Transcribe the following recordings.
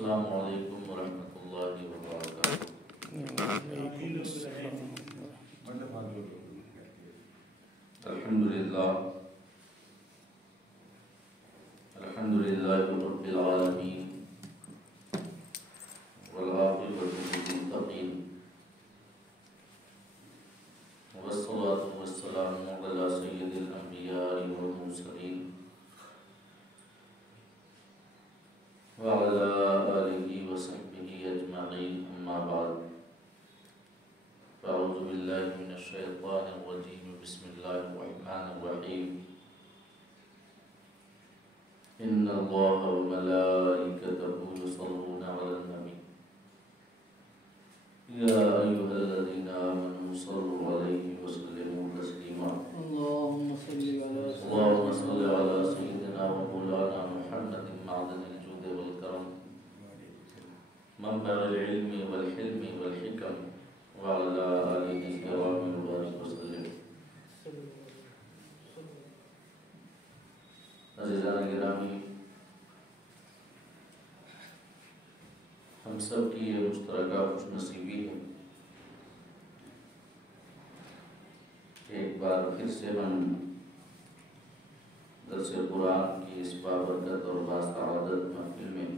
السلام علیکم ورحمۃ اللہ وبرکاتہ۔ الحمدللہ رب العالمین والعاقبۃ للمتقین والصلاة والسلام علی سید الانبیاء والمرسلین وعلى آلہ وصحبہ اجمعین، اما بعد فاعوذ باللہ من الشیطان الرجیم، بسم اللہ الرحمن الرحیم۔ ان اللہ وملائکتہ یصلون علی النبی یا ایھا الذین آمنوا صلوا علیہ وسلموا تسلیما۔ اللہم صل علی سیدنا و مولانا محمد معدن الجود والکرم، منبع العلم والحلم والحکم، وعلى آلہ الکرام وبارک وسلم۔ عزیزان گرامی، ہم سب کی یہ مشترکہ خوش نصیبی ہے کہ ایک بار پھر سے ہم درس قرآن کی اس بابرکت اور باسعادت محفل میں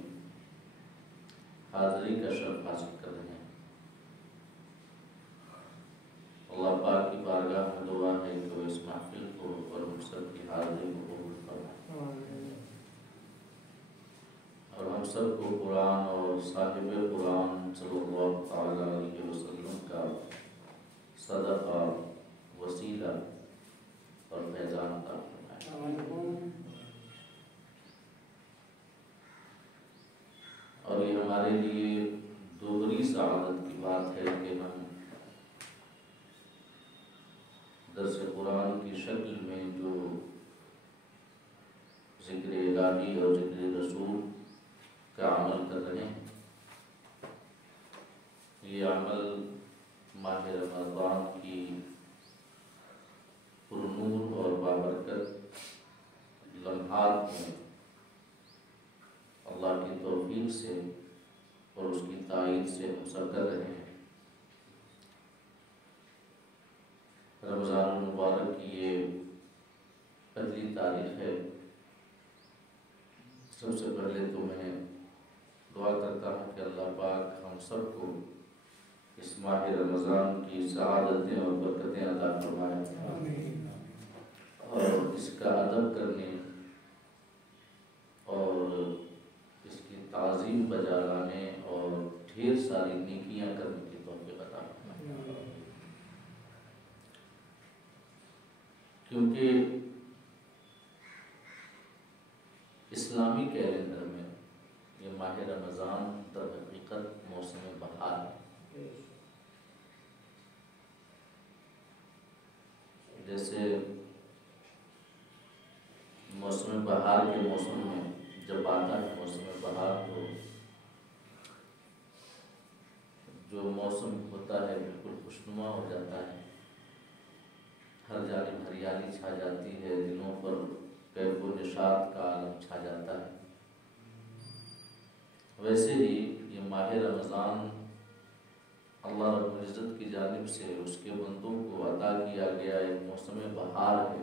حاضری کا شرف حاصل کر رہے ہیں۔ اللہ پاک کی بارگاہ میں دعا ہے کہ وہ اس محفل کو اور ہم سب کی حاضری کو قبول فرمائے، اور ہم سب کو قرآن اور صاحب قرآن صلی اللہ تعالی علیہ وسلم کا صدقہ، وسیلہ اور فیضان عطا فرمائے۔ اور یہ ہمارے لیے دوہری سعادت کی بات ہے کہ ہم درس قرآن کی شکل میں جو ذکر الہی اور ذکر رسول کا عمل کر رہے ہیں، یہ عمل ماہ رمضان کی پرنور اور بابرکت لمحات میں اللہ کی توفیق سے اور اس کی تائید سے ہم سب کر رہے ہیں۔ رمضان المبارک کی یہ پہلی تاریخ ہے۔ سب سے پہلے تو میں دعا کرتا ہوں کہ اللہ پاک ہم سب کو اس ماہ رمضان کی سعادتیں اور برکتیں عطا فرمائے، اور اس کا ادب کرنے اور اس کی تعظیم بجا لانے اور ڈھیر ساری نیکیاں کرنے کی توفیق عطا فرمائے۔ کیونکہ اسلامی کیلنڈر میں یہ ماہ رمضان در حقیقت موسم بہار ہے۔ جیسے موسم بہار کے موسم میں جب آتا ہے موسم بہار، تو جو موسم ہوتا ہے بالکل خوشنما ہو جاتا ہے، ہر جانب ہریالی چھا جاتی ہے، دلوں پر کیف و نشاط کا عالم چھا جاتا ہے۔ ویسے ہی یہ ماہ رمضان اللہ رب العزت کی جانب سے اس کے بندوں کو عطا کیا گیا ایک موسم بہار ہے،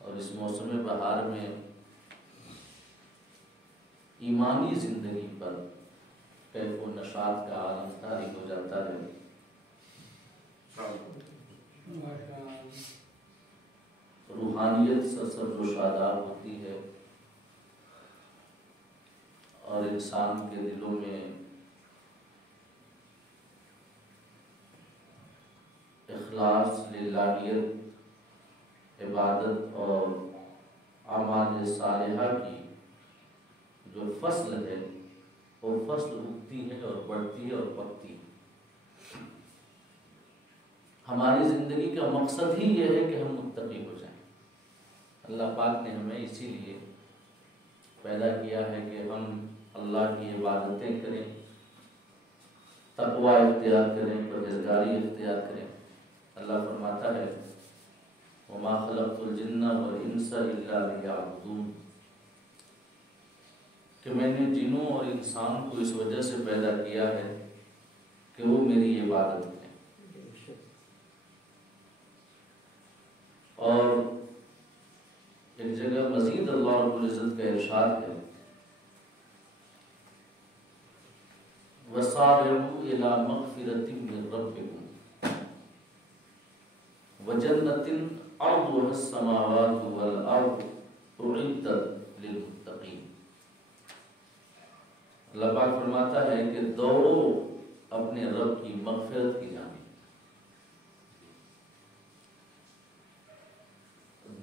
اور اس موسم بہار میں ایمانی زندگی پر کیف و نشاط کا عالم طاری ہو جاتا ہے۔ روحانیت سرسبز و شاداب ہوتی ہے، اور انسان کے دلوں میں اخلاص، للہیت، عبادت اور اعمال صالحہ کی جو فصل ہے وہ فصل اگتی ہے اور بڑھتی ہے اور پکتی ہے۔ ہماری زندگی کا مقصد ہی یہ ہے کہ ہم متقی ہو جائیں۔ اللہ پاک نے ہمیں اسی لیے پیدا کیا ہے کہ ہم اللہ کی عبادتیں کریں، تقوی اختیار کریں، پرہیزگاری اختیار کریں۔ اللہ فرماتا ہے وَمَا خَلَقْتُ الْجِنَّ وَالْإِنسَ إِلَّا لِيَعْبُدُونِ، کہ میں نے جنوں اور انسان کو اس وجہ سے پیدا کیا ہے کہ وہ میری عبادت کریں. اور ایک جگہ مزید اللہ رب العزت کا ارشاد ہے وَسَارِعُوا إِلَى مَغْفِرَةٍ مِّن رَّبِّكُمْ وَجَنَّةٍ عَرْضُهَا السَّمَاوَاتُ وَالْأَرْضُ أُعِدَّتْ لِلْمُتَّقِينَ. اللہ پاک فرماتا ہے کہ دوڑو اپنے رب کی مغفرت کی جانب.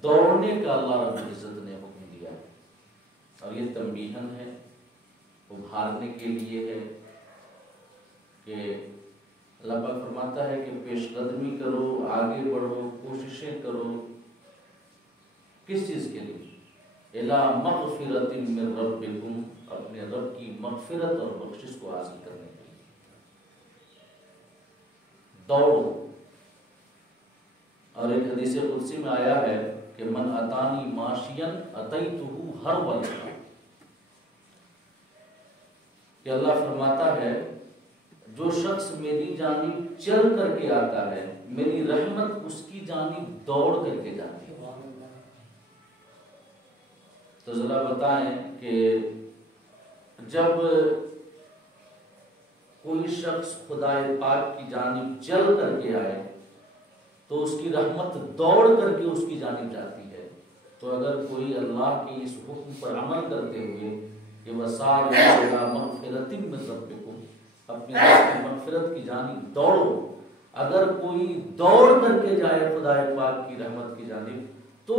دوڑنے کا اللہ رب العزت نے حکم دیا ہے اور یہ تنبیہن ہے، ابھارنے کے لیے ہے کہ اللہ پاک فرماتا ہے کہ پیش قدمی کرو، آگے بڑھو، کوششیں کرو. کس چیز کے لیے؟ اِلَى مَغْفِرَةٍ مِّن رَّبِّكُمْ، اپنے رب کی مغفرت اور بخشش کو حاصل کرنے کے لیے دوڑو. اور ایک حدیث قدسی میں آیا ہے کہ من اتانی ماشین اتیتہ ہرولۃ، کہ اللہ فرماتا ہے جو شخص میری جانب چل کر کے آتا ہے میری رحمت اس کی جانب دوڑ کر کے جاتی ہے. تو ذرا بتائیں کہ جب کوئی شخص خدا پاک کی جانب چل کر کے آئے تو اس کی رحمت دوڑ کر کے اس کی جانب جاتی ہے. تو اگر کوئی اللہ کے اس حکم پر عمل کرتے ہوئے کہ وَسَارِعُوا إِلَىٰ مَغْفِرَةٍ مِّن رَّبِّكُمْ، اپنے رب کی مغفرت کی جانب دوڑو، اگر کوئی دوڑ کر کے جائے خدا پاک کی رحمت کی جانب تو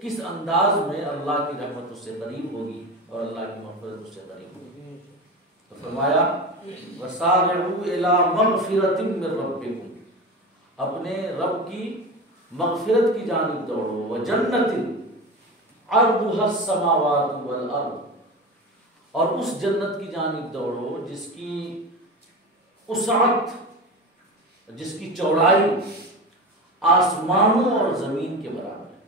کس انداز میں اللہ کی رحمت اس سے قریب ہوگی اور اللہ کی مغفرت اس سے قریب ہوگی. تو فرمایا وَسَارِعُوا إِلَىٰ مَغْفِرَةٍ مِّن رَّبِّكُمْ، اپنے رب کی مغفرت کی جانب دوڑو. وَجَنَّةٍ عَرْضُهَا السَّمَاوَاتُ وَالْأَرْضُ، اور اس جنت کی جانب دوڑو جس کی وسعت، جس کی چوڑائی آسمانوں اور زمین کے برابر ہے.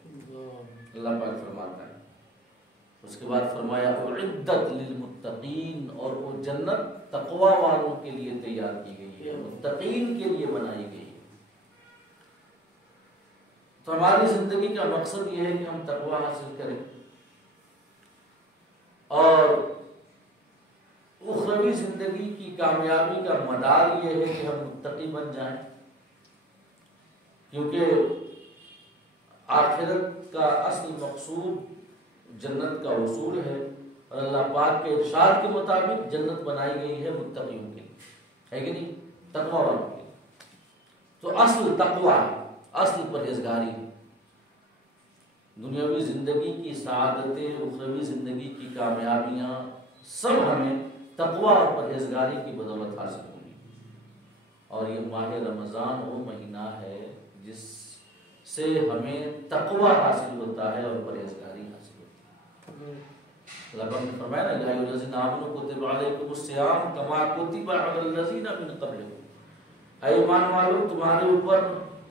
اللہ پاک فرماتا ہے. اس کے بعد فرمایا اعدت للمتقین، اور وہ جنت تقوی والوں کے لیے تیار کی گئی ہے، متقین کے لیے بنائی گئی ہے. تو ہماری زندگی کا مقصد یہ ہے کہ ہم تقوی حاصل کریں اور اخروی زندگی کی کامیابی کا مدار یہ ہے کہ ہم متقی بن جائیں، کیونکہ آخرت کا اصل مقصود جنت کا حصول ہے اور اللہ پاک کے ارشاد کے مطابق جنت بنائی گئی ہے متقیوں کے لیے، ہے کہ نہیں؟ تقوی والوں کے لیے. تو اصل تقوی ہے، اصل پرہیزگاری. دنیاوی زندگی کی سعادتیں، اخروی زندگی کی کامیابیاں سب ہمیں تقوی اور پرہیزگاری کی بدولت حاصل ہوگی. اور یہ ماہ رمضان وہ مہینہ ہے جس سے ہمیں تقوی حاصل ہوتا ہے اور پرہیزگاری حاصل ہوتی ہے. اللہ پاک نے فرمایا نا یا ایھا الذین آمنوا کتب علیکم الصیام کما کتب علی الذین من قبلکم، اے ایمان والو تمہارے اوپر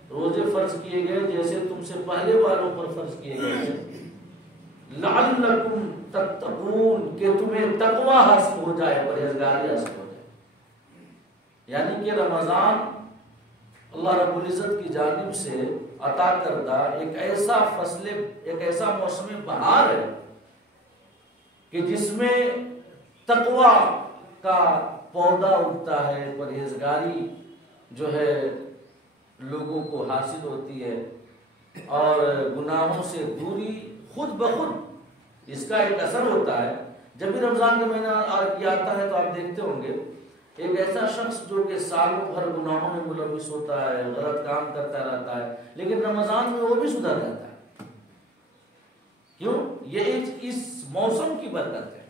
روزے فرض کیے گئے جیسے تم سے پہلے والوں پر فرض کیے گئے ہیں، لعلکم تتقون، کہ تمہیں تقوی حاصل ہو جائے، پرہیزگاری حاصل ہو جائے. یعنی کہ رمضان اللہ رب العزت کی جانب سے عطا کردہ ایک ایسا فصل، ایک ایسا موسم بہار ہے کہ جس میں تقوی کا پودا اگتا ہے، پرہیزگاری جو ہے لوگوں کو حاصل ہوتی ہے اور گناہوں سے دوری خود بخود اس کا ایک اثر ہوتا ہے. جب بھی رمضان کا مہینہ آتا ہے تو آپ دیکھتے ہوں گے ایک ایسا شخص جو کہ سالوں بھر گناہوں میں ملوث ہوتا ہے، غلط کام کرتا رہتا ہے، لیکن رمضان میں وہ بھی سدھر جاتا ہے. کیوں؟ یہ اس موسم کی برکت ہے.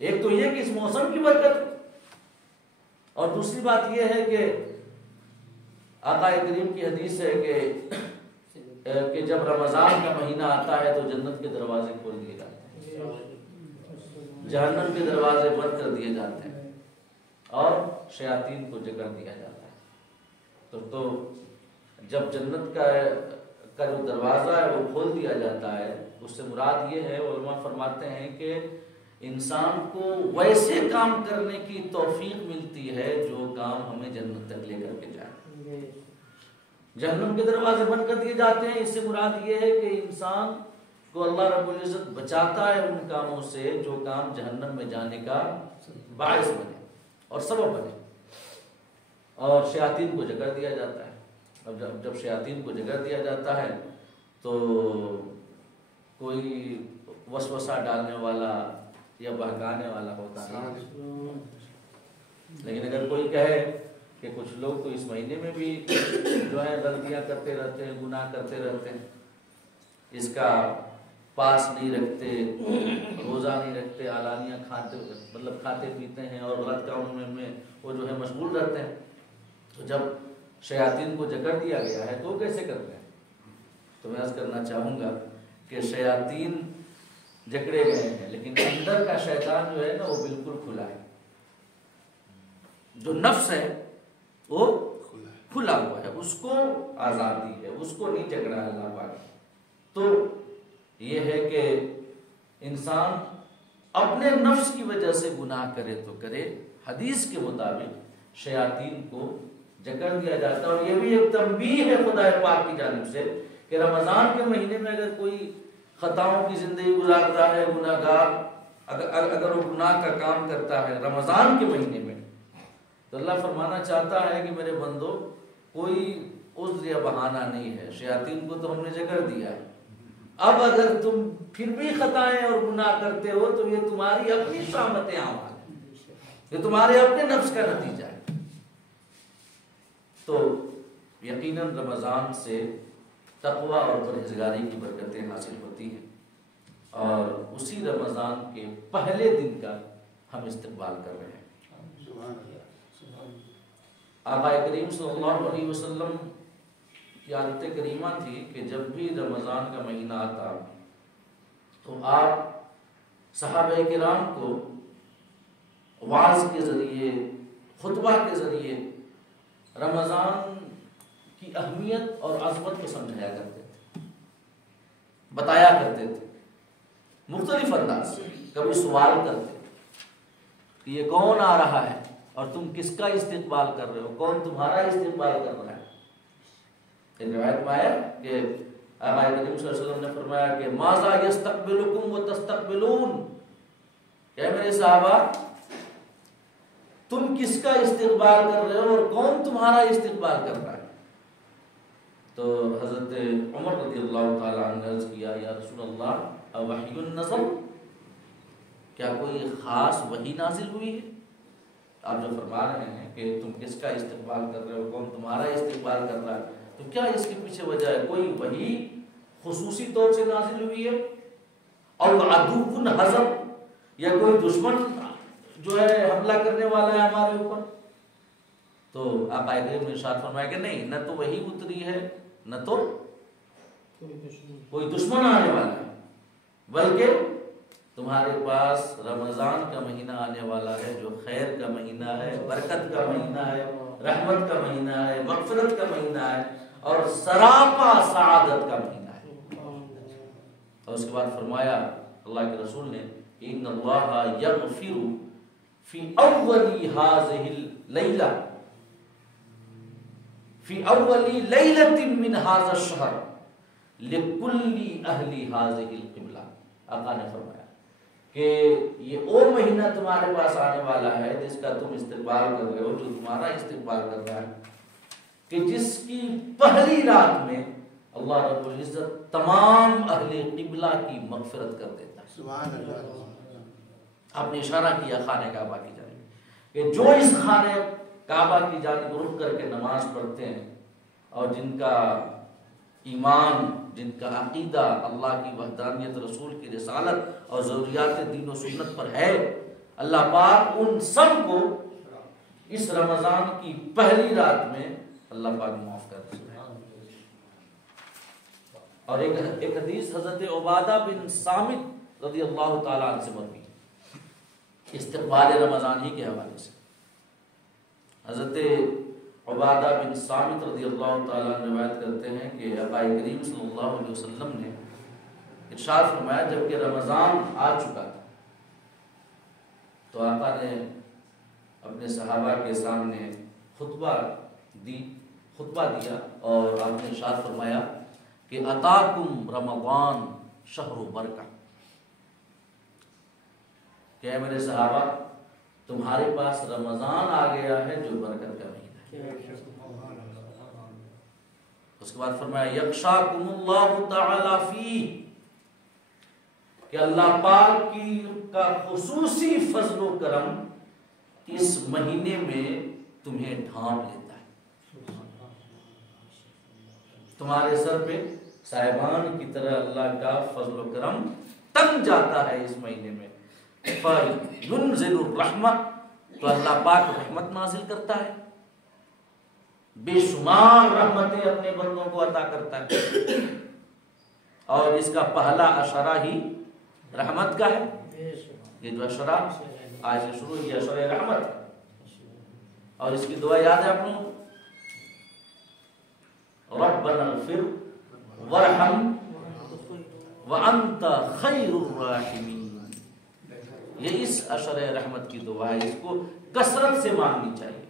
ایک تو یہ کہ اس موسم کی برکت، اور دوسری بات یہ ہے کہ آقا کریم کی حدیث ہے کہ جب رمضان کا مہینہ آتا ہے تو جنت کے دروازے کھول دیے جاتے ہیں، جہنم کے دروازے بند کر دیے جاتے ہیں اور شیاطین کو جکڑ دیا جاتا ہے. تو جب جنت کا جو دروازہ ہے وہ کھول دیا جاتا ہے، اس سے مراد یہ ہے، علماء فرماتے ہیں کہ انسان کو ویسے کام کرنے کی توفیق ملتی ہے جو کام ہمیں جنت تک لے کر کے جائے. جہنم کے دروازے بند کر دیے جاتے ہیں. اس سے مراد یہ ہے کہ انسان کو اللہ رب العزت بچاتا ہے ان کاموں سے جو کام جہنم میں جانے کا باعث بنے اور سبب بنے. اور شیاطین کو جگہ دیا جاتا ہے. اب جب شیاطین کو جگہ دیا جاتا ہے تو کوئی وسوسہ ڈالنے والا یا بہکانے والا ہوتا ہے. لیکن اگر کوئی کہے کہ کچھ لوگ تو اس مہینے میں بھی جو ہے غلطیاں کرتے رہتے ہیں, گناہ کرتے رہتے ہیں, اس کا پاس نہیں رکھتے, روزہ نہیں رکھتے, علانیہ کھاتے پیتے ہیں اور غلط کاموں میں وہ جو ہے مشغول رہتے ہیں. تو جب شیاطین کو جکڑ دیا گیا ہے تو وہ کیسے کرتے ہیں؟ تو میں عرض کرنا چاہوں گا کہ شیاطین جکڑے گئے ہیں لیکن اندر کا شیطان جو ہے نا وہ بالکل کھلا ہے. جو نفس ہے وہ کھلا ہوا ہے, اس کو آزادی ہے, اس کو نہیں جکڑا ہے اللہ پاک. تو یہ ہے کہ انسان اپنے نفس کی وجہ سے گناہ کرے تو کرے, حدیث کے مطابق شیاطین کو جکڑ دیا جاتا ہے. اور یہ بھی ایک تنبیہ ہے خدا پاک کی جانب سے کہ رمضان کے مہینے میں اگر کوئی خطاؤں کی زندگی گزار رہا ہے, گناہ گار, اگر وہ گناہ کا کام کرتا ہے رمضان کے مہینے میں, تو اللہ فرمانا چاہتا ہے کہ میرے بندو کوئی عذر یا بہانہ نہیں ہے, شیاطین کو تو ہم نے جکڑ دیا ہے. اب اگر تم پھر بھی خطائیں اور گناہ کرتے ہو تو یہ تمہاری اپنی شامت اعمال ہے, یہ تمہارے اپنے نفس کا نتیجہ ہے. تو یقیناً رمضان سے تقویٰ اور پرہیزگاری کی برکتیں حاصل ہوتی ہیں, اور اسی رمضان کے پہلے دن کا ہم استقبال کر رہے ہیں. آقا کریم صلی اللہ علیہ وسلم کی عادت کریمہ تھی کہ جب بھی رمضان کا مہینہ آتا تو آپ صحابہ کرام کو وعظ کے ذریعے, خطبہ کے ذریعے رمضان کی اہمیت اور عظمت کو سمجھایا کرتے تھے, بتایا کرتے تھے مختلف انداز سے. کبھی سوال کرتے کہ یہ کون آ رہا ہے اور تم کس کا استقبال کر رہے ہو, کون تمہارا استقبال کر رہا ہے. ایک روایت میں آیا کہ آقا کریم صلی اللہ علیہ وسلم نے فرمایا کہ ماذا یستقبلکم وتستقبلون, کہ میرے صحابہ تم کس کا استقبال کر رہے ہو اور کون تمہارا استقبال کر رہا ہے. تو حضرت عمر رضی اللہ تعالیٰ عنہ نے عرض کیا یا رسول اللہ اوحی نزل, کیا کوئی خاص وحی نازل ہوئی ہے؟ آپ جو فرما رہے ہیں کہ تم کس کا استقبال کر رہے ہو, کون تمہارا استقبال کر رہا ہے, تو کیا اس کے پیچھے وجہ ہے؟ کوئی وحی خصوصی طور سے نازل ہوئی ہے اور عدو حزب, یا کوئی دشمن جو ہے حملہ کرنے والا ہے ہمارے اوپر؟ تو آقا کریم نے ارشاد فرمایا کہ نہیں, نہ تو وحی اتری ہے نہ تو کوئی دشمن آنے والا ہے, بلکہ تمہارے پاس رمضان کا مہینہ آنے والا ہے جو خیر کا مہینہ ہے, برکت کا مہینہ ہے, رحمت کا مہینہ ہے, مغفرت کا مہینہ ہے اور سراپا سعادت کا مہینہ ہے. اور اس کے بعد فرمایا اللہ کے رسول نے ان اللہ یغفر فی اولی هذه اللیلہ فی اولی لیلۃ من هذا الشہر لکل اہل هذه القبلہ. آقا نے فرمایا کہ یہ وہ مہینہ تمہارے پاس آنے والا ہے جس کا تم استقبال کر رہے ہو, جو تمہارا استقبال کر رہا ہے, کہ جس کی پہلی رات میں اللہ رب العزت تمام اہل قبلہ کی مغفرت کر دیتا ہے. سبحان اللہ. آپ نے اشارہ کیا خانہ کعبہ کی جانب کہ جو اس خانہ کعبہ کی جانب رخ کر کے نماز پڑھتے ہیں اور جن کا ایمان, جن کا عقیدہ اللہ کی وحدانیت, رسول کی رسالت اور ضروریات دین و سنت پر ہے, اللہ پاک ان سب کو اس رمضان کی پہلی رات میں اللہ پاک معاف کر دیتا ہے. اور ایک حدیث حضرت عبادہ بن صامت رضی اللہ تعالیٰ عنہ سے مروی استقبال رمضان ہی کے حوالے سے. حضرت عبادہ بن صامت رضی اللہ تعالیٰ عنہ روایت کرتے ہیں کہ آقا کریم صلی اللہ علیہ وسلم نے ارشاد فرمایا جب کہ رمضان آ چکا تھا تو آقا نے اپنے صحابہ کے سامنے خطبہ دیا اور آپ نے ارشاد فرمایا کہ اتاکم رمضان شہر برکہ، کہ اے میرے صحابہ تمہارے پاس رمضان آ گیا ہے جو برکت کا مہینہ ہے۔ اس کے بعد فرمایا یخشاکم اللہ تعالی فیہ، کہ اللہ پاک کا خصوصی فضل و کرم اس مہینے میں تمہیں ڈھانپ لیتا ہے، تمہارے سر پہ صاحبان کی طرح اللہ کا فضل و کرم تنگ جاتا ہے اس مہینے میں۔ فَيُنزِلُ الرَّحْمَةَ، تو اللہ پاک رحمت نازل کرتا ہے، بے شمار رحمتیں اپنے بندوں کو عطا کرتا ہے، اور اس کا پہلا اشرہ ہی رحمت کا ہے۔ یہ جو اشرہ آج سے شروع ہوئی اشرہ رحمت، اور اس کی دعا یاد ہے آپ لوگوں کو، ربنا اغفر وارحم وانت خیر الراحمین۔ یہ اس اشرہ رحمت کی دعا ہے، اس کو کثرت سے مانگنی چاہیے۔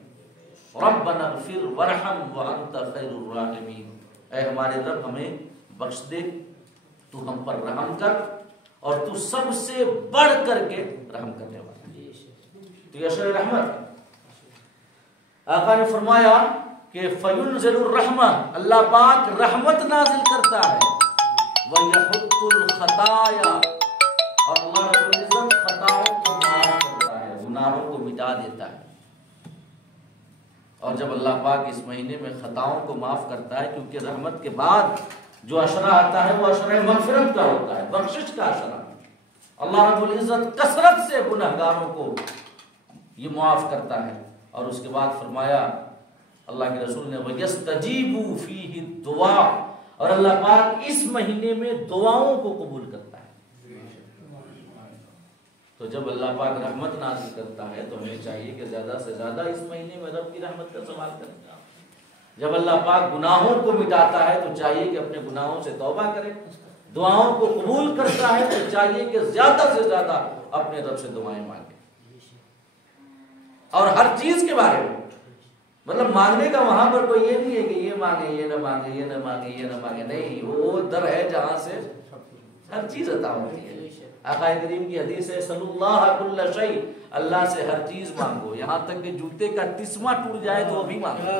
ربنا اغفر وارحم وانت خیر الراحمین، اے ہمارے رب ہمیں بخش دے، تو ہم پر رحم کر، اور تو سب سے بڑھ کر کے رحم کرنے والا ہے۔ تو یہ اشرہ رحمت، آقا نے فرمایا کہ فَيُنزِلُ الرَّحْمَةَ، اللہ پاک رحمت نازل کرتا ہے، وَيَحُطُّ الْخَطَايَا، اور اللہ رب العزت خطاؤں کو معاف کرتا ہے، گناہوں کو مٹا دیتا ہے۔ اور جب اللہ پاک اس مہینے میں خطاؤں کو معاف کرتا ہے، کیونکہ رحمت کے بعد جو اشرہ آتا ہے وہ اشرہ مغفرت کا ہوتا ہے، بخشش کا اشرہ۔ اللہ رب العزت کثرت سے گنہگاروں کو یہ معاف کرتا ہے، اور اس کے بعد فرمایا اللہ کے رسول نے وَيَسْتَجِيبُ فِيهِ الدُّعَاء، اور اللہ پاک اس مہینے میں دعاؤں کو قبول کرتا ہے۔ تو جب اللہ پاک رحمت نازل کرتا ہے تو ہمیں چاہیے کہ زیادہ سے زیادہ اس مہینے میں رب کی رحمت کا سوال کریں۔ جب اللہ پاک گناہوں کو مٹاتا ہے تو چاہیے کہ اپنے گناہوں سے توبہ کرے، دعاؤں کو قبول کرتا ہے تو چاہیے کہ زیادہ سے زیادہ اپنے رب سے دعائیں مانگیں، اور ہر چیز کے بارے میں، مطلب مانگنے کا وہاں پر کوئی یہ نہیں ہے کہ یہ مانگے یہ نہ مانگے یہ نہ مانگے یہ نہ مانگے، نہیں، وہ در ہے جہاں سے ہر چیز عطا ہوتی ہے۔ آقا کریم کی حدیث ہے صلی اللہ کل شیء، اللہ سے ہر چیز مانگو، یہاں تک کہ جوتے کا تسمہ ٹوٹ جائے تو وہ بھی مانگو،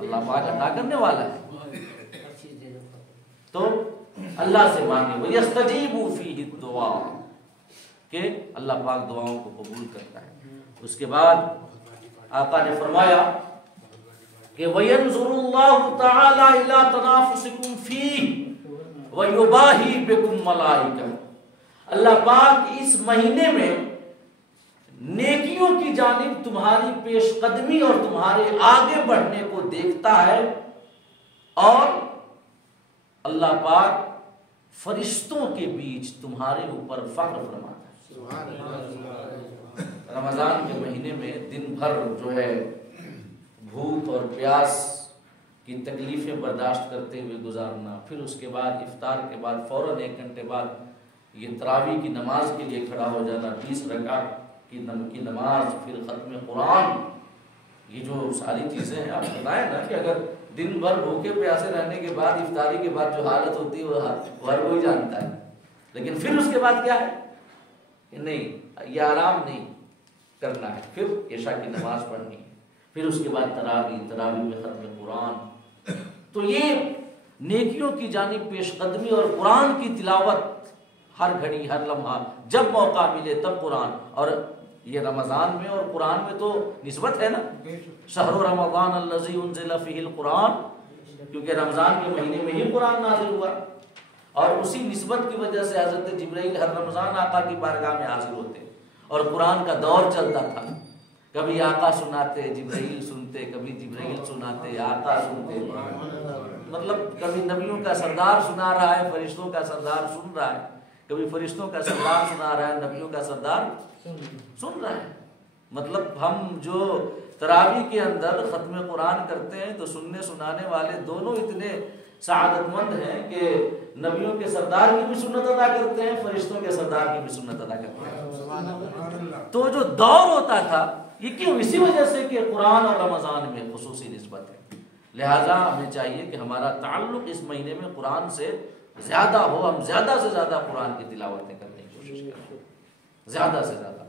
اللہ پاک عطا کرنے والا ہے۔ تو اللہ سے مانگے، وَيَسْتَجِيبُ فِيهِ الدُّعَاء، کہ اللہ پاک دعاؤں کو قبول کرتا ہے۔ اس کے بعد آقا نے فرمایا کہ وَيَنْظُرُ اللَّهُ تَعَالَى إِلَىٰ تَنَافُسِكُمْ فِيهِ وَيُبَاهِي بِكُمْ مَلَائِكَةً، اللہ پاک اس مہینے میں نیکیوں کی جانب تمہاری پیش قدمی اور تمہارے آگے بڑھنے کو دیکھتا ہے، اور اللہ پاک فرشتوں کے بیچ تمہارے اوپر فخر فرماتا ہے۔ رمضان کے مہینے میں دن بھر جو ہے بھوک اور پیاس کی تکلیفیں برداشت کرتے ہوئے گزارنا، پھر اس کے بعد افطار کے بعد فوراً 1 گھنٹے بعد یہ تراویح کی نماز کے لیے کھڑا ہو جانا، 20 رکعت کی نماز، پھر ختم قرآن، یہ جو ساری چیزیں ہیں آپ بتائیں نا کہ اگر دن بھر بھوکے پیاسے رہنے کے بعد افطاری کے بعد جو حالت ہوتی ہے وہ ہر کوئی جانتا ہے، لیکن پھر اس کے بعد کیا ہے کہ نہیں، یہ آرام نہیں کرنا ہے، پھر عشاء کی نماز پڑھنی ہے، پھر اس کے بعد تراویح میں ختم قرآن۔ تو یہ نیکیوں کی جانب پیش قدمی اور قرآن کی تلاوت ہر گھڑی ہر لمحہ، جب موقع ملے تب قرآن، اور یہ رمضان میں اور قرآن میں تو نسبت ہے نا، شہر رمضان الذی انزل فیہ القرآن، کیونکہ رمضان کے مہینے میں ہی قرآن نازل ہوا، اور اسی نسبت کی وجہ سے حضرت جبرائیل ہر رمضان آقا کی بارگاہ میں حاضر ہوتے، اور قرآن کا دور چلتا تھا، کبھی آقا سناتے جبرائیل سنتے، کبھی جبرائیل سناتے آقا سنتے، مطلب کبھی نبیوں کا سردار سنا رہا ہے، فرشتوں کا سردار سن رہا ہے، کبھی فرشتوں کا سردار سنا رہا ہے، نبیوں کا سردار سن رہا ہے۔ مطلب ہم جو تراویح کے اندر ختم قرآن کرتے ہیں تو سننے سنانے والے دونوں اتنے سعادت مند ہیں کہ نبیوں کے سردار کی بھی سنت ادا کرتے ہیں، فرشتوں کے سردار کی بھی سنت ادا کرتے ہیں۔ تو جو دور ہوتا تھا یہ کیوں؟ اسی وجہ سے کہ قرآن اور رمضان میں خصوصی نسبت ہے، لہٰذا ہمیں چاہیے کہ ہمارا تعلق اس مہینے میں قرآن سے زیادہ ہو، ہم زیادہ سے زیادہ قرآن کی تلاوتیں کرنے کی کوشش کریں، زیادہ سے زیادہ۔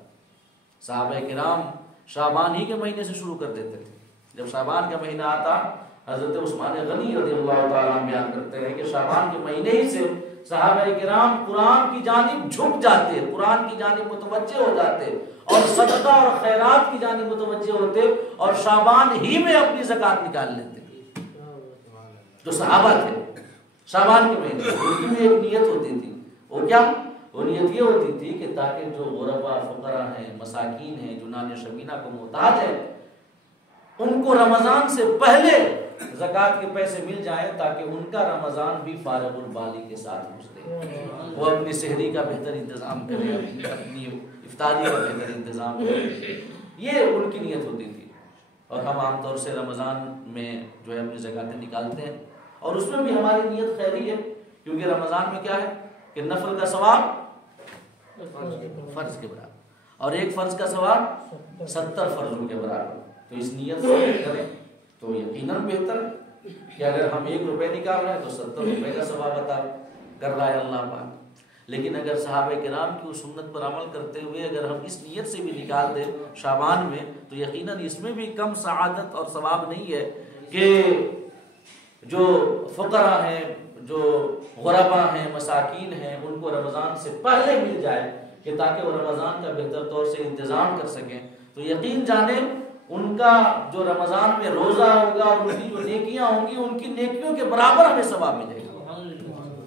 صحابہ کرام شعبان ہی کے مہینے سے شروع کر دیتے تھے، جب شعبان کا مہینہ آتا حضرت عثمان غنی رضی اللہ تعالیٰ بیان کرتے ہیں کہ شعبان کے مہینے ہی سے صحابہ کرام قرآن کی جانب جھک جاتے، قرآن کی جانب متوجہ ہو جاتے اور صدقہ اور خیرات کی جانب متوجہ ہوتے اور شعبان ہی میں اپنی زکوٰۃ نکال لیتے۔ جو صحابہ تھے شعبان کے مہینے ان کی ایک نیت ہوتی تھی، وہ کیا؟ وہ نیت یہ ہوتی تھی کہ تاکہ جو غربا فقراء ہیں، مساکین ہیں، جو نان شبینہ کو محتاج ہیں، ان کو رمضان سے پہلے زکوٰۃ کے پیسے مل جائیں تاکہ ان کا رمضان بھی فارغ البالی کے ساتھ گزرے، وہ اپنی سحری کا بہتر انتظام کرے، اپنی افطاری کا بہتر انتظام کرے، یہ ان کی نیت ہوتی تھی۔ اور ہم عام طور سے رمضان میں جو ہے اپنی زکوٰۃیں نکالتے ہیں اور اس میں بھی ہماری نیت خیری ہے، کیونکہ رمضان میں کیا ہے کہ نفل کا ثواب فرض کے برابر اور ایک فرض کا ثواب 70 فرضوں کے برابر، تو اس نیت سے کریں تو یقیناً بہتر ہے کہ اگر ہم 1 روپے نکال رہے ہیں تو 70 روپے کا ثواب عطا کر رہا ہے اللہ پاک۔ لیکن اگر صحابہ کرام کی اس سنت پر عمل کرتے ہوئے اگر ہم اس نیت سے بھی نکال دیں شعبان میں تو یقیناً اس میں بھی کم سعادت اور ثواب نہیں ہے کہ جو فقراء ہیں، جو غربا ہیں، مساکین ہیں، ان کو رمضان سے پہلے مل جائے کہ تاکہ وہ رمضان کا بہتر طور سے انتظام کر سکیں۔ تو یقین جانیں ان کا جو رمضان میں روزہ ہوگا اور ان کی جو نیکیاں ہوں گی ان کی نیکیوں کے برابر ہمیں ثواب ملے گا،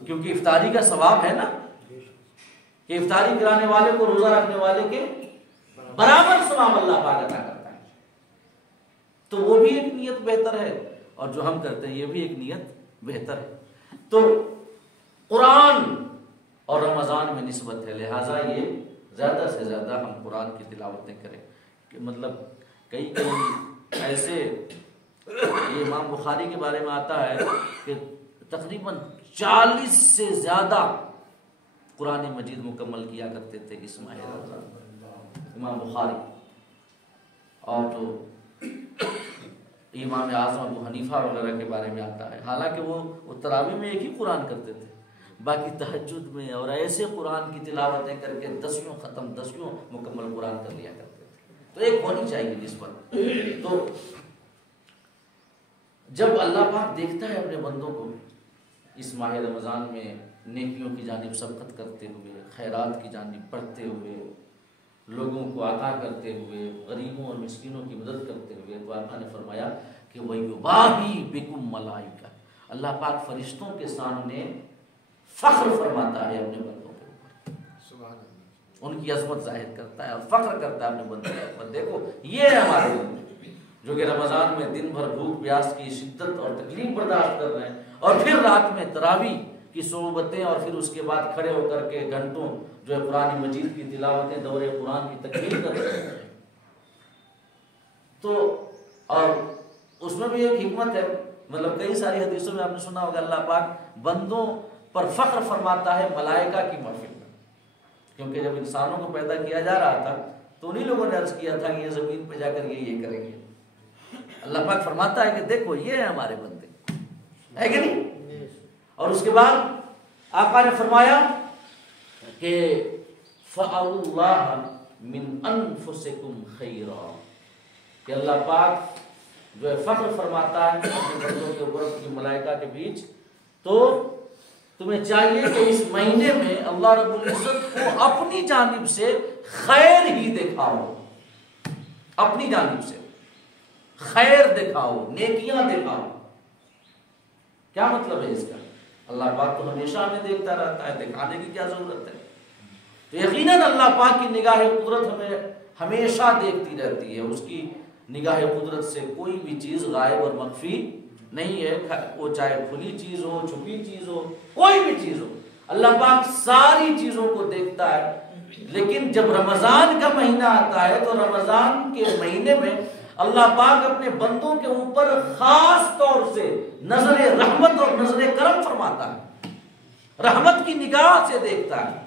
کیونکہ افطاری کا ثواب ہے نا کہ افطاری کرانے والے کو روزہ رکھنے والے کے برابر ثواب اللہ پاک عطا کرتا ہے۔ تو وہ بھی ایک نیت بہتر ہے اور جو ہم کرتے ہیں یہ بھی ایک نیت بہتر ہے۔ تو قرآن اور رمضان میں نسبت ہے، لہٰذا یہ زیادہ سے زیادہ ہم قرآن کی تلاوتیں کریں کہ مطلب کئی ایسے یہ امام بخاری کے بارے میں آتا ہے کہ تقریباً 40 سے زیادہ قرآن مجید مکمل کیا کرتے تھے اس ماہ رمضان امام بخاری، اور جو امام اعظم ابو حنیفہ وغیرہ کے بارے میں آتا ہے، حالانکہ وہ تراویح میں ایک ہی قرآن کرتے تھے، باقی تہجد میں اور ایسے قرآن کی تلاوتیں کر کے 10ویں ختم 10ویں مکمل قرآن کر لیا کرتے تھے۔ تو ایک ہونی چاہیے نسبت۔ تو جب اللہ پاک دیکھتا ہے اپنے بندوں کو اس ماہ رمضان میں نیکیوں کی جانب سبقت کرتے ہوئے، خیرات کی جانب بڑھتے ہوئے، لوگوں کو عطا کرتے ہوئے، غریبوں اور مسکینوں کی مدد کرتے ہوئے، تو آقا نے فرمایا کہ وَيُبَاهِي بِكُمْ مَلَائِكَةٌ، اللہ پاک فرشتوں کے سامنے فخر فرماتا ہے اپنے بندوں کے اوپر، ان کی عظمت ظاہر کرتا ہے اور فخر کرتا ہے اپنے بندوں کے اوپر۔ دیکھو یہ ہے ہمارے بندے جو کہ رمضان میں دن بھر بھوک پیاس کی شدت اور تکلیف برداشت کر رہے ہیں اور پھر رات میں تراویح کی صحبتیں اور پھر اس کے بعد کھڑے ہو کر کے گھنٹوں جو ہے قرآن مجید کی تلاوتیں، دورے قرآن کی تکمیل کر رہے ہیں۔ تو اور اس میں بھی ایک حکمت ہے، مطلب کئی ساری حدیثوں میں آپ نے سنا ہوگا اللہ پاک بندوں پر فخر فرماتا ہے ملائکہ کی محفل میں، کیونکہ جب انسانوں کو پیدا کیا جا رہا تھا تو انہی لوگوں نے عرض کیا تھا کہ یہ زمین پہ جا کر یہ کریں گے۔ اللہ پاک فرماتا ہے کہ دیکھو یہ ہے ہمارے بندے، ہے کہ نہیں؟ اور اس کے بعد آقا نے فرمایا کہ فَأَللَّهَ مِنْ أَنفُسِكُمْ خَيْرًا، کہ اللہ پاک جو ہے فخر فرماتا ہے اپنے بندوں کے اوپر کی ملائکہ کے بیچ، تو تمہیں چاہیے کہ اس مہینے میں اللہ رب العزت کو اپنی جانب سے خیر ہی دکھاؤ، اپنی جانب سے خیر دکھاؤ، نیکیاں دکھاؤ۔ کیا مطلب ہے اس کا؟ اللہ پاک تو ہمیشہ ہمیں دیکھتا رہتا ہے، دکھانے کی کیا ضرورت ہے؟ تو یقیناً اللہ پاک کی نگاہ قدرت ہمیں ہمیشہ دیکھتی رہتی ہے، اس کی نگاہ قدرت سے کوئی بھی چیز غائب اور مخفی نہیں ہے، وہ چاہے کھلی چیز ہو، چھپی چیز ہو، کوئی بھی چیز ہو، اللہ پاک ساری چیزوں کو دیکھتا ہے۔ لیکن جب رمضان کا مہینہ آتا ہے تو رمضان کے مہینے میں اللہ پاک اپنے بندوں کے اوپر خاص طور سے نظر رحمت اور نظر کرم فرماتا ہے، رحمت کی نگاہ سے دیکھتا ہے۔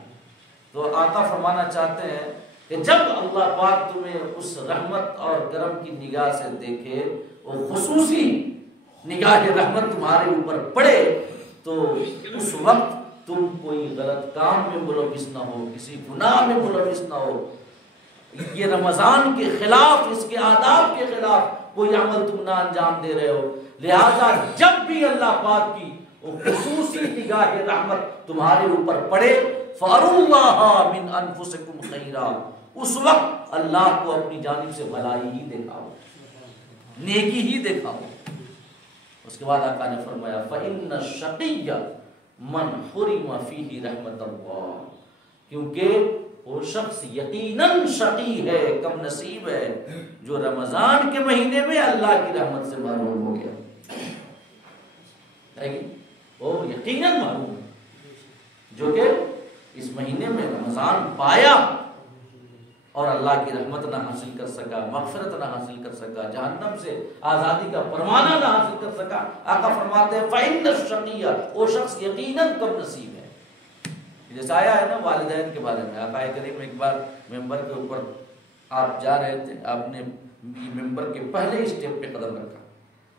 تو آقا فرمانا چاہتے ہیں کہ جب اللہ پاک تمہیں اس رحمت اور کرم کی نگاہ سے دیکھے، وہ خصوصی نگاہ رحمت تمہارے اوپر پڑے، تو اس وقت تم کوئی غلط کام میں ملوث نہ ہو، کسی گناہ میں ملوث نہ ہو، یہ رمضان کے خلاف، اس کے آداب کے خلاف کوئی عمل تم نہ انجام دے رہے ہو۔ لہذا جب بھی اللہ پاک کی وہ خصوصی نگاہ رحمت تمہارے اوپر پڑے، فَأَرُوا اللَّهَ مِنْ أَنفُسِكُمْ خَيْرًا، اس وقت اللہ کو اپنی جانب سے بھلائی ہی دکھاؤ، نیکی ہی دکھاؤ۔ اس کے بعد آقا نے فرمایا فَإِنَّ الشَّقِيَّ مَنْ حُرِمَ فِيهِ رَحْمَةَ اللَّهِ، کیونکہ وہ شخص یقیناً شقی ہے، کم نصیب ہے، جو رمضان کے مہینے میں اللہ کی رحمت سے محروم ہو گیا، وہ یقیناً محروم ہے، جو کہ اس مہینے میں رمضان پایا اور اللہ کی رحمت نہ حاصل کر سکا، مغفرت نہ حاصل کر سکا، جہنم سے آزادی کا پروانہ نہ حاصل کر سکا۔ آقا فرماتے ہیں فَإِنَّ الشَّقِيَّ، وہ شخص یقیناً کم نصیب ہے۔ جیسا آیا ہے نا والدین کے بارے میں، آقا کریم ایک بار ممبر کے اوپر آپ جا رہے تھے، آپ نے ممبر کے پہلے اسٹیپ پہ قدم رکھا،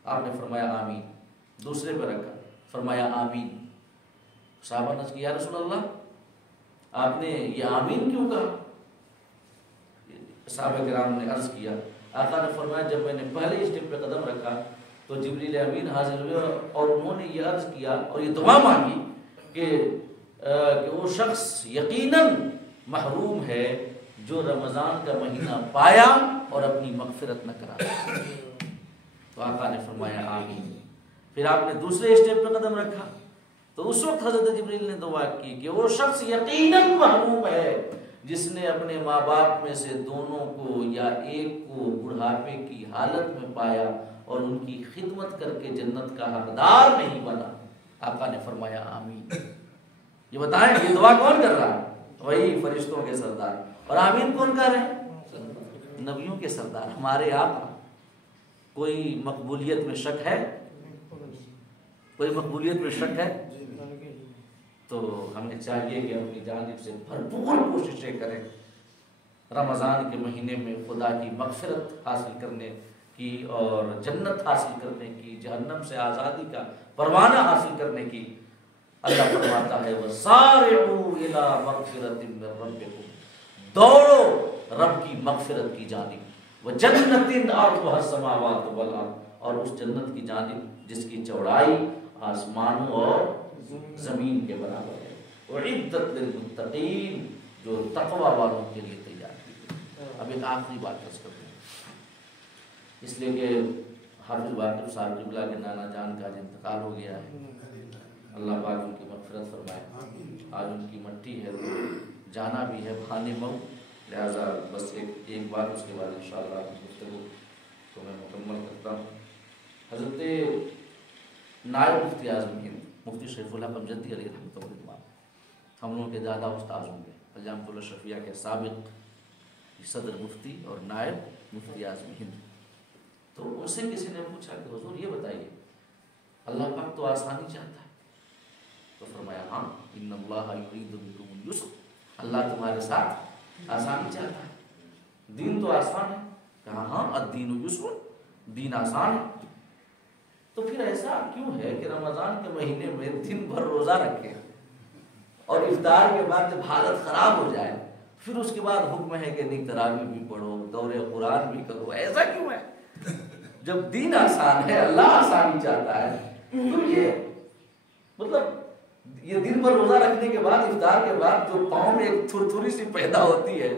آپ نے فرمایا آمین، دوسرے پہ رکھا، فرمایا آمین۔ صحابہ نے کہا یا رسول اللہ آپ نے یہ آمین کیوں کہا؟ صحابہ کرام نے عرض کیا، آقا نے فرمایا جب میں نے پہلے اسٹیپ پہ قدم رکھا تو جبریل امین حاضر ہوئے اور انہوں نے یہ عرض کیا اور یہ دعا مانگی کہ وہ شخص یقیناً محروم ہے جو رمضان کا مہینہ پایا اور اپنی مغفرت نہ کرا۔ تو آقا نے فرمایا آمین۔ پھر آپ نے دوسرے اسٹیپ پہ قدم رکھا تو اس وقت حضرت جبریل نے دعا کی کہ وہ شخص یقیناً محروم ہے جس نے اپنے ماں باپ میں سے دونوں کو یا ایک کو بڑھاپے کی حالت میں پایا اور ان کی خدمت کر کے جنت کا حقدار نہیں بنا۔ آقا نے فرمایا آمین۔ یہ بتائیں یہ دعا کون کر رہا ہے؟ وہی فرشتوں کے سردار۔ اور آمین کون کر رہے ہیں؟ نبیوں کے سردار، ہمارے آقا۔ کوئی مقبولیت میں شک ہے؟ کوئی مقبولیت میں شک ہے؟ تو ہمیں چاہیے کہ اپنی جانب سے بھرپور کوششیں کریں رمضان کے مہینے میں خدا کی مغفرت حاصل کرنے کی اور جنت حاصل کرنے کی، جہنم سے آزادی کا پروانہ حاصل کرنے کی۔ اللہ فرماتا ہے وَسَارِعُوا إِلَىٰ مَغْفِرَةٍ مِّن رَبِّكُمْ، دوڑو رب کی مغفرت کی جانب، وَجَنَّةٍ عَرْضُهَا السَّمَاوَاتُ وَالْأَرْضُ، اور اس جنت کی جانب جس کی چوڑائی آسمانوں اور زمین کے برابر ہے، وَعِدَّتْ لِلْمُتَّقِينَ، جو تقوی والوں کے لیے تیار کی گئی۔ اب ایک آخری بات کرتے ہیں، اس لیے کہ حافظ واقف صاحب قبلہ کے نانا جان کا آج انتقال ہو گیا ہے، اللہ پاک ان کی مغفرت فرمائے۔ آج ان کی مٹی ہے تو جانا بھی ہے بہانے مئو، لہٰذا بس ایک بات، اس کے بعد انشاءاللہ گفتگو کو میں مکمل کرتا ہوں۔ حضرت نائب مفتی اعظم ہند مفتی شریف الحق امجدی علیہ رحمۃ اللہ، ہم لوگوں کے زیادہ استاذ ہوں گے، علامۃ اللہ شفیع کے سابق صدر مفتی اور نائب مفتی اعظم ہند۔ تو ان سے کسی نے پوچھا کہ حضور یہ بتائیے اللہ پاک تو آسانی چاہتا ہے؟ تو فرمایا ہاں، ان اللہ یرید بکم الیسر، اللہ تمہارے ساتھ آسانی چاہتا ہے، دین تو آسان ہے۔ کہا ہاں الدین یسر، دین آسان ہے۔ تو پھر ایسا کیوں ہے کہ رمضان کے مہینے میں دن بھر روزہ رکھیں اور افطار کے بعد جب حالت خراب ہو جائے پھر اس کے بعد حکم ہے کہ نہیں تراویح بھی پڑھو، دور قرآن بھی کرو؟ ایسا کیوں ہے؟ جب دین آسان ہے، اللہ آسانی چاہتا ہے، تو یہ مطلب یہ دن بھر روزہ رکھنے کے بعد افطار کے بعد جو پاؤں میں ایک تھوڑی سی پیدا ہوتی ہے،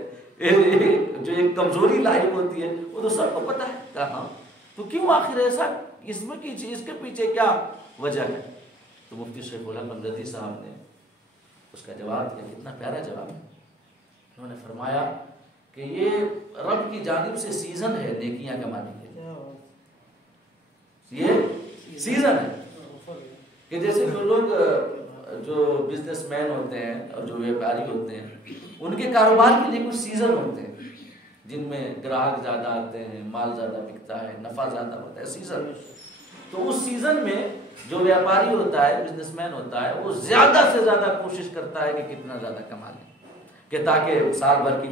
جو ایک کمزوری لاحق ہوتی ہے، وہ تو سب کو پتہ ہے۔ کہاں تو کیوں آخر ایسا، اس میں کی چیز کے پیچھے کیا وجہ ہے؟ تو مفتی شیخ الحق امجدی صاحب نے اس کا جواب دیا، کتنا پیارا جواب ہے۔ انہوں نے فرمایا کہ یہ رب کی جانب سے سیزن ہے نیکیاں کمانے کے لیے، یہ سیزن ہے کہ جیسے جو لوگ جو بزنس مین ہوتے ہیں اور جو ویپاری ہوتے ہیں ان کے کاروبار کے لیے کچھ سیزن ہوتے ہیں جن میں گراہک زیادہ آتے ہیں، مال زیادہ بکتا ہے، نفع زیادہ ہوتا ہے، سیزن۔ تو اس سیزن میں جو ویپاری ہوتا ہے، بزنس مین ہوتا ہے، وہ زیادہ سے زیادہ کوشش کرتا ہے کہ کتنا زیادہ کما لے، کہ تاکہ سال بھر کی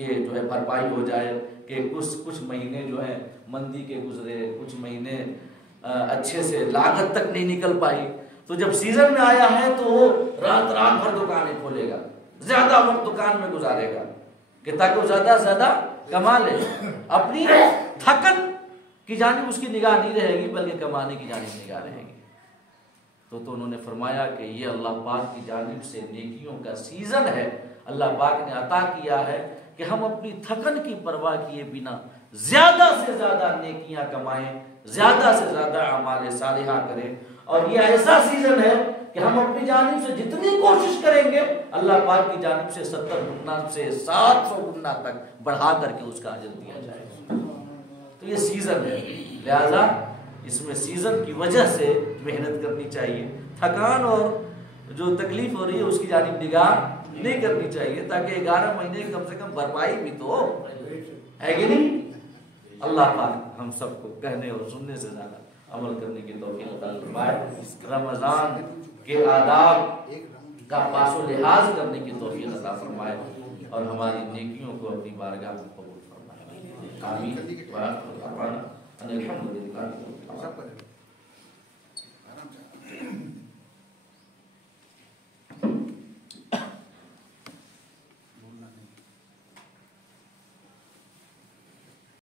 یہ جو ہے بھرپائی ہو جائے، کہ کچھ مہینے جو ہیں مندی کے گزرے، کچھ مہینے اچھے سے لاگت تک نہیں نکل پائی، تو جب سیزن میں آیا ہے تو وہ رات بھر دکانیں کھولے گا، زیادہ وقت دکان میں گزارے گا کہ تاکہ وہ زیادہ سے زیادہ کما لے. اپنی تھکن کی جانب اس کی نگاہ نہیں رہے گی بلکہ کمانے کی جانب نگاہ رہے گی. تو انہوں نے فرمایا کہ یہ اللہ پاک کی جانب سے نیکیوں کا سیزن ہے، اللہ پاک نے عطا کیا ہے کہ ہم اپنی تھکن کی پرواہ کیے بنا زیادہ سے زیادہ نیکیاں کمائیں، زیادہ سے زیادہ اعمال صالحہ کریں. اور یہ ایسا سیزن ہے کہ ہم اپنی جانب سے جتنی کوشش کریں گے اللہ پاک کی جانب سے 70 گنا سے 700 گنا تک بڑھا کر کے اس کا اجر دیا جائے گا. تو یہ سیزن ہے، لہذا اس میں سیزن کی وجہ سے محنت کرنی چاہیے. تھکان اور جو تکلیف ہو رہی ہے اس کی جانب نگاہ نہیں کرنی چاہیے، تاکہ 11 مہینے کم سے کم بھرپائی بھی تو ہے کہ نہیں. اللہ پاک ہم سب کو کہنے اور سننے سے زیادہ عمل کرنے کی توفیق عطا فرمائے. رمضان کے آداب کا پاس و لحاظ کرنے کی توفیق عطا فرمائے اور ہماری نیکیوں کو اپنی بارگاہ میں قبول فرمائے. آمین. الحمدللہ.